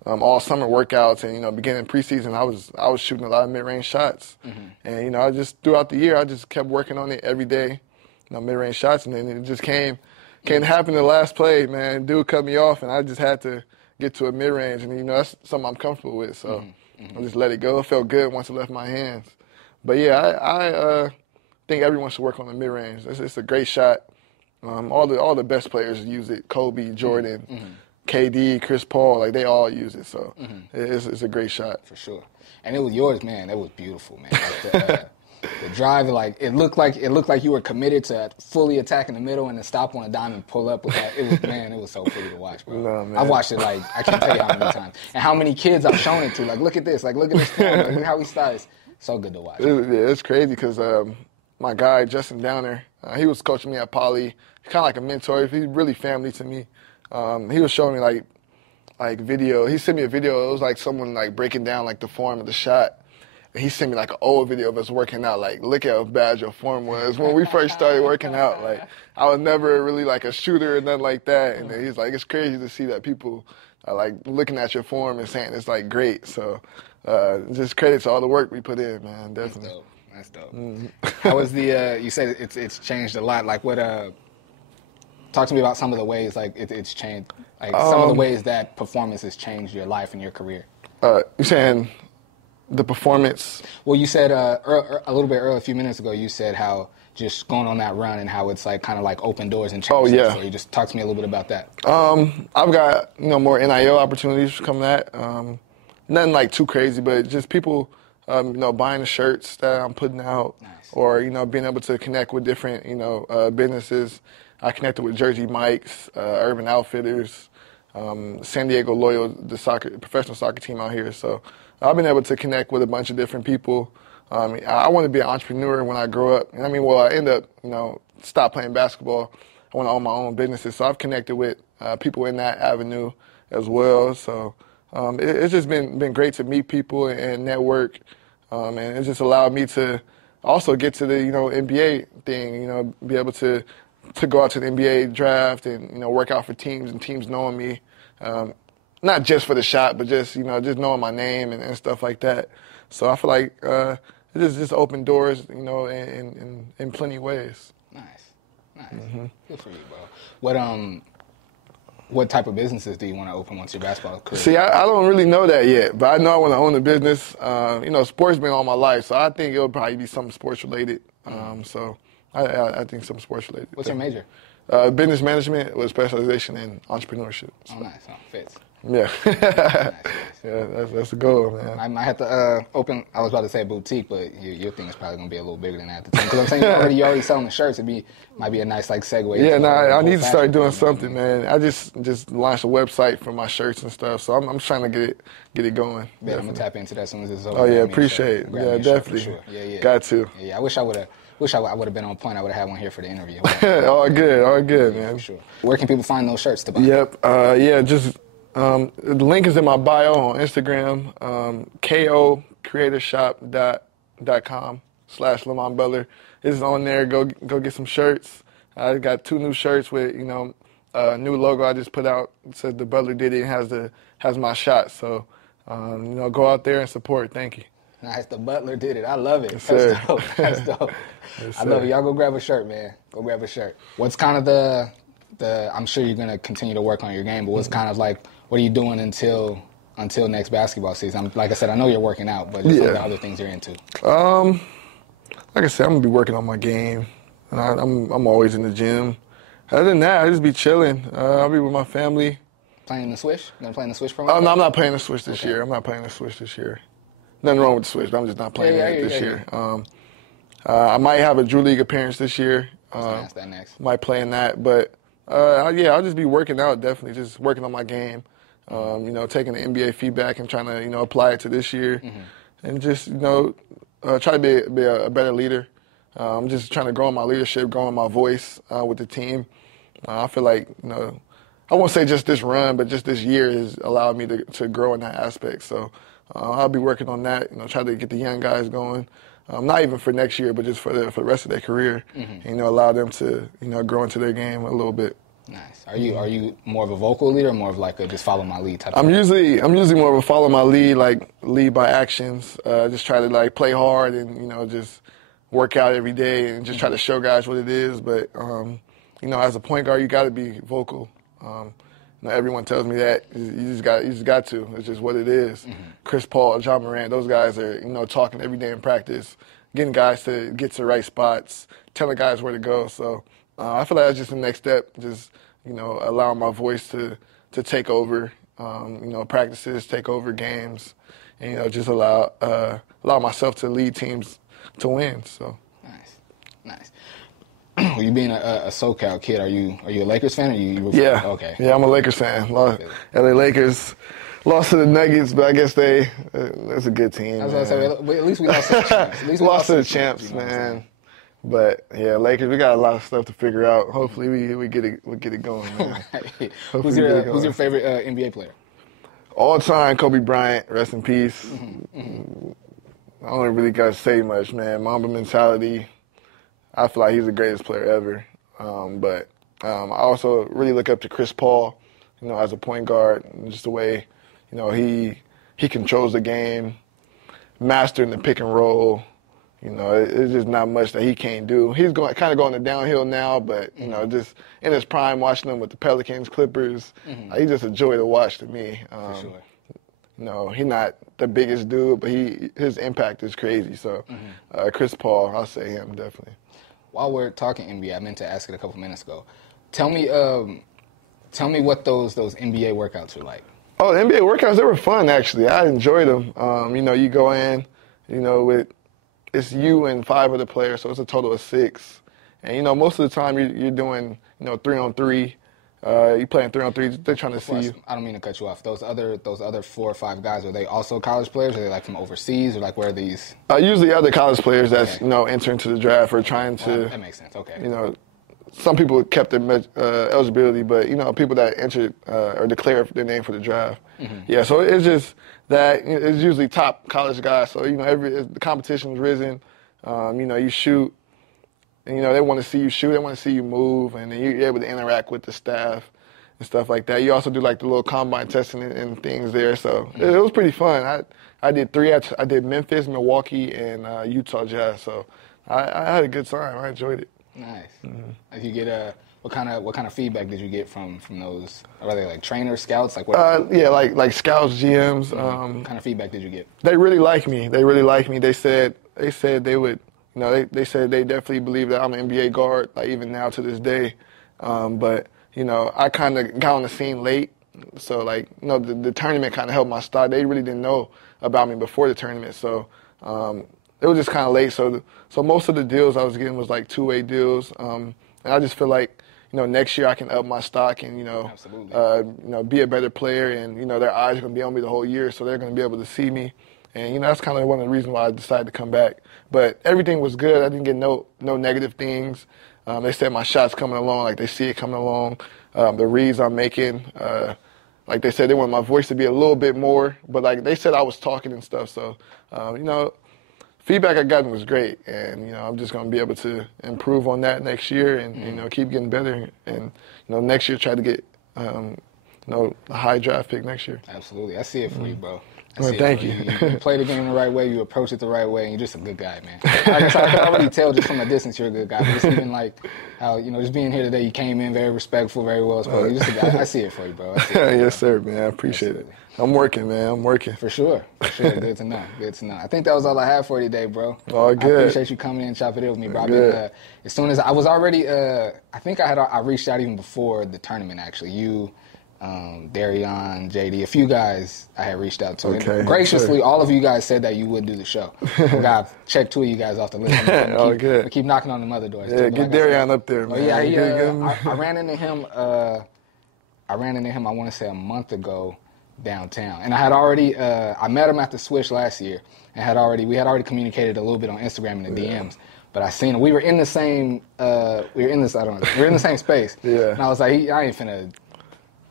All summer workouts and beginning preseason, I was shooting a lot of mid-range shots. And I just throughout the year, I just kept working on it every day, mid-range shots, and then it just came to happen in the last play. Man, dude cut me off, and I just had to get to a mid-range, and that's something I'm comfortable with. So I just let it go. It felt good once it left my hands. But yeah, I think everyone should work on the mid-range. It's a great shot. All the best players use it. Kobe, Jordan, KD, Chris Paul, like they all use it. So it's a great shot for sure. And it was yours, man. That was beautiful, man. Like the drive, like it looked like you were committed to fully attacking the middle and then stop on a dime and pull up with that. It was so pretty to watch, bro. No, I've watched it like I can't tell you how many times and how many kids I've shown it to. Like look at this film, look at how he starts. So good to watch. It's crazy because my guy, Justin Downer, he was coaching me at Poly. He's kind of like a mentor. He's really family to me. He was showing me like video. He sent me a video. It was like someone like breaking down like the form of the shot. And he sent me like an old video of us working out. Like, look at how bad your form was when we first started working out. Like, I was never really like a shooter or nothing like that. And then he's like, it's crazy to see that people are like looking at your form and saying it's like great. So just credit to all the work we put in, man. Definitely. That's dope. How was you said it's changed a lot. Like what, talk to me about some of the ways like it's changed, like some of the ways that performance has changed your life and your career. You're saying the performance? Well, you said a little bit earlier, a few minutes ago, you said how just going on that run and how it's like kind of like open doors and championships for you. Just talk to me a little bit about that. I've got more NIL opportunities coming at. Nothing like too crazy, but just people buying the shirts that I'm putting out, or being able to connect with different businesses. I connected with Jersey Mike's, Urban Outfitters, San Diego Loyal, the professional soccer team out here. So I've been able to connect with a bunch of different people. I want to be an entrepreneur when I grow up. I end up, stop playing basketball. I want to own my own businesses. So I've connected with people in that avenue as well. So it's just been great to meet people and network. And it just allowed me to also get to the, NBA thing, be able to go out to the NBA draft and, work out for teams and teams knowing me. Not just for the shot, but just knowing my name and stuff like that. So I feel like it just opened doors, in plenty of ways. Nice. Mm-hmm. Good for you, bro. What type of businesses do you want to open once your basketball career? See, I don't really know that yet, but I know I want to own a business. Sports been all my life, so I think it'll probably be something sports related. So I think something sports related. What's your major? Business management with specialization in entrepreneurship. So. Oh, nice. Oh, fits. Yeah. Nice. Yeah, that's the goal, man. I might have to open, I was about to say boutique, but your thing is probably going to be a little bigger than that. Because I'm saying you're already selling the shirts. Might be a nice segue. Yeah, I need to start doing something, man. I just launched a website for my shirts and stuff, so I'm trying to get it going. Yeah, I'm going to tap into that as soon as it's over. Oh, yeah, appreciate it. Yeah, definitely. Sure. Yeah. Got to. Yeah, I wish I would have been on point. I would have had one here for the interview. all good, man. For sure. Where can people find those shirts to buy? Yep. The link is in my bio on Instagram, kocreatorshop.com/Lamont Butler. It's on there. Go get some shirts. I got 2 new shirts with a new logo I just put out. It says the Butler did it. It has my shot. So go out there and support. Thank you. Nice. The Butler did it. I love it. Yes, That's dope. That's dope. Yes, I love it. Y'all go grab a shirt, man. Go grab a shirt. What's kind of the I'm sure you're going to continue to work on your game, but what's kind of like, what are you doing until next basketball season? Like I said, I know you're working out, but just the other things you're into. Like I said, I'm going to be working on my game. And I'm always in the gym. Other than that, I just be chilling. I'll be with my family. Playing the Swish? You going to play in the Swish for me? No, I'm not playing the Swish this year. I'm not playing the Swish this year. Nothing wrong with the Swish, but I'm just not playing it this year. I might have a Drew League appearance this year. Ask that next. Might play in that, but I'll just be working out, definitely, just working on my game. Taking the NBA feedback and trying to, apply it to this year. And just, try to be a better leader. I'm just trying to grow in my leadership, grow in my voice with the team. I feel like, I won't say just this run, but just this year has allowed me to grow in that aspect. So I'll be working on that, try to get the young guys going. Not even for next year, but just for the rest of their career. And, allow them to, grow into their game a little bit. Nice. Are you more of a vocal leader or more of like a just follow my lead type of I'm usually more of a follow my lead, like lead by actions. Just try to like play hard and, just work out every day and just try to show guys what it is. But, as a point guard, you got to be vocal. Everyone tells me that. You just got to. It's just what it is. Chris Paul, John Morant, those guys are, talking every day in practice, getting guys to get to the right spots, telling guys where to go. So I feel like that's just the next step, just, allowing my voice to take over, practices, take over games, and, just allow myself to lead teams to win. So Nice. Well, you being a SoCal kid, are you a Lakers fan or you? Yeah. Okay. Yeah, I'm a Lakers fan. LA Lakers lost to the Nuggets, but I guess that's a good team. I was gonna say, at least we lost to the champs. At least we lost to the champs, man. But yeah, Lakers, we got a lot of stuff to figure out. Hopefully, we get it going, man. Right. Who's your favorite NBA player? All time, Kobe Bryant. Rest in peace. I don't really got to say much, man. Mamba mentality. I feel like he's the greatest player ever. But I also really look up to Chris Paul, as a point guard, and just the way, he controls the game, mastering the pick and roll. It's just not much that he can't do. He's kind of going the downhill now, but, just in his prime, watching him with the Pelicans, Clippers, he's just a joy to watch to me. For sure. He's not the biggest dude, but his impact is crazy. So Chris Paul, I'll say him definitely. while we're talking NBA, I meant to ask it a couple minutes ago. Tell me what those NBA workouts are like. Oh, the NBA workouts, they were fun, actually. I enjoyed them. You go in, it's you and 5 other players, so it's a total of 6. And, most of the time you're doing, 3-on-3. You playing 3-on-3, they're trying to see you. I don't mean to cut you off. Those other 4 or 5 guys, are they also college players? Are they like from overseas, or like where are these? Usually other college players that's, entering to the draft or trying to. That makes sense, okay. Some people kept their eligibility, but, people that entered or declared their name for the draft. Mm-hmm. Yeah, so it's just that it's usually top college guys. So, the competition's risen. You shoot. And, they want to see you shoot. They want to see you move. And then you're able to interact with the staff and stuff like that. You also do, like, the little combine testing and things there. So it was pretty fun. I did 3. I did Memphis, Milwaukee, and Utah Jazz. So I had a good time. I enjoyed it. Nice. Mm-hmm. If you get what kind of feedback did you get from those? Are they like trainers, scouts, like what? Yeah, like scouts, GMs. What kind of feedback did you get? They really like me. They said they would. They said they definitely believe that I'm an NBA guard, like even now to this day. But I kind of got on the scene late, so the tournament kind of helped my start. They really didn't know about me before the tournament, so. It was just kind of late, so most of the deals I was getting was like 2-way deals, and I just feel like next year I can up my stock and be a better player, and their eyes are gonna be on me the whole year, so they're gonna be able to see me, and that's kind of one of the reasons why I decided to come back. But everything was good. I didn't get no negative things. They said my shot's coming along, like they see it coming along. The reads I'm making, like they said, they want my voice to be a little bit more, but like they said I was talking and stuff, so feedback I gotten was great, and I'm just gonna be able to improve on that next year, and keep getting better, and next year try to get a high draft pick next year. Absolutely, I see it for you, bro. Thank you. You play the game the right way, you approach it the right way, and you're just a good guy, man. I guess I can already tell just from a distance you're a good guy. But just even like how just being here today, you came in very respectful, very well spoken. You're just a guy. I see it for you, bro. Yes, sir, man. I appreciate it. I'm working, man. I'm working. For sure. Good to know. I think that was all I had for you today, bro. All good. I appreciate you coming in and chopping it with me, bro. As soon as I was already, I think I reached out even before the tournament, actually. You, Darion, JD, a few guys I had reached out to. Okay, and graciously, all of you guys said that you would do the show. I got checked 2 of you guys off the list. Good. Keep knocking on them other doors. Yeah, get Darion up there, man. I ran into him. I want to say a month ago downtown, and I had already. I met him at the Swish last year, and we had already communicated a little bit on Instagram in the DMs. But I seen him. We were in the same. We were in the same space. Yeah. And I was like, I ain't finna.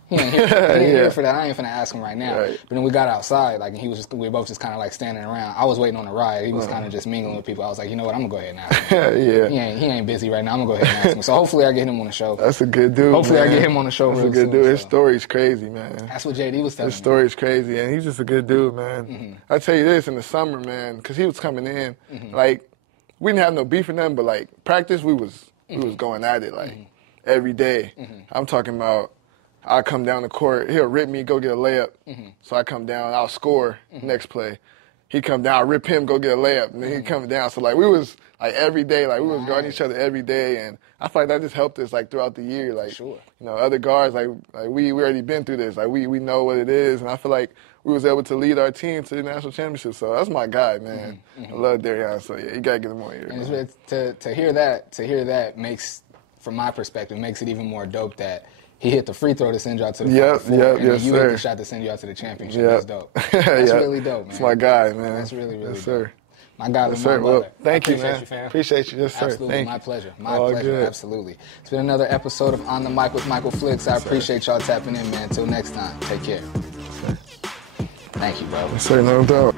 He ain't here for that. I ain't finna ask him right now. Right. But then we got outside, like, and we were both just kind of like standing around. I was waiting on the ride. He was kind of just mingling with people. I was like, you know what? I'm gonna go ahead and ask him. Yeah. He ain't busy right now. I'm gonna go ahead and ask him. So hopefully I get him on the show. That's a good dude. Hopefully man. I get him on the show. That's a good dude. His story's crazy, man. That's what JD was telling me. His story's crazy, and he's just a good dude, man. Mm-hmm. I tell you this, in the summer, man, because he was coming in, like, we didn't have no beef or nothing, but like practice, we was going at it like every day. I'm talking about. I come down the court, he'll rip me, go get a layup. So I come down, I'll score next play. He come down, I rip him, go get a layup, and then he come down. So like we was like every day, like we was guarding each other every day, and I feel like that just helped us like throughout the year. Like other guards, like we already been through this, like we know what it is, and I feel like we was able to lead our team to the national championship. So that's my guy, man. I love Darion. So yeah, you gotta get him on here. And to hear that makes, from my perspective, makes it even more dope that he hit the free throw to send you out to the Final Four, and then you hit the shot to send you out to the championship. That's dope. That's really dope, man. That's my guy, man. That's really yes, dope. Sir. My guy, yes, Lamont Butler. Thank you, man. You, fam. Appreciate you. Yes, sir. Absolutely. Thank my you. pleasure. My All pleasure. good. Absolutely. It's been another episode of On the Mic with Michael Flix. I appreciate y'all tapping in, man. Until next time, take care. Yes, sir. Thank you, bro. Yes, sir. No doubt.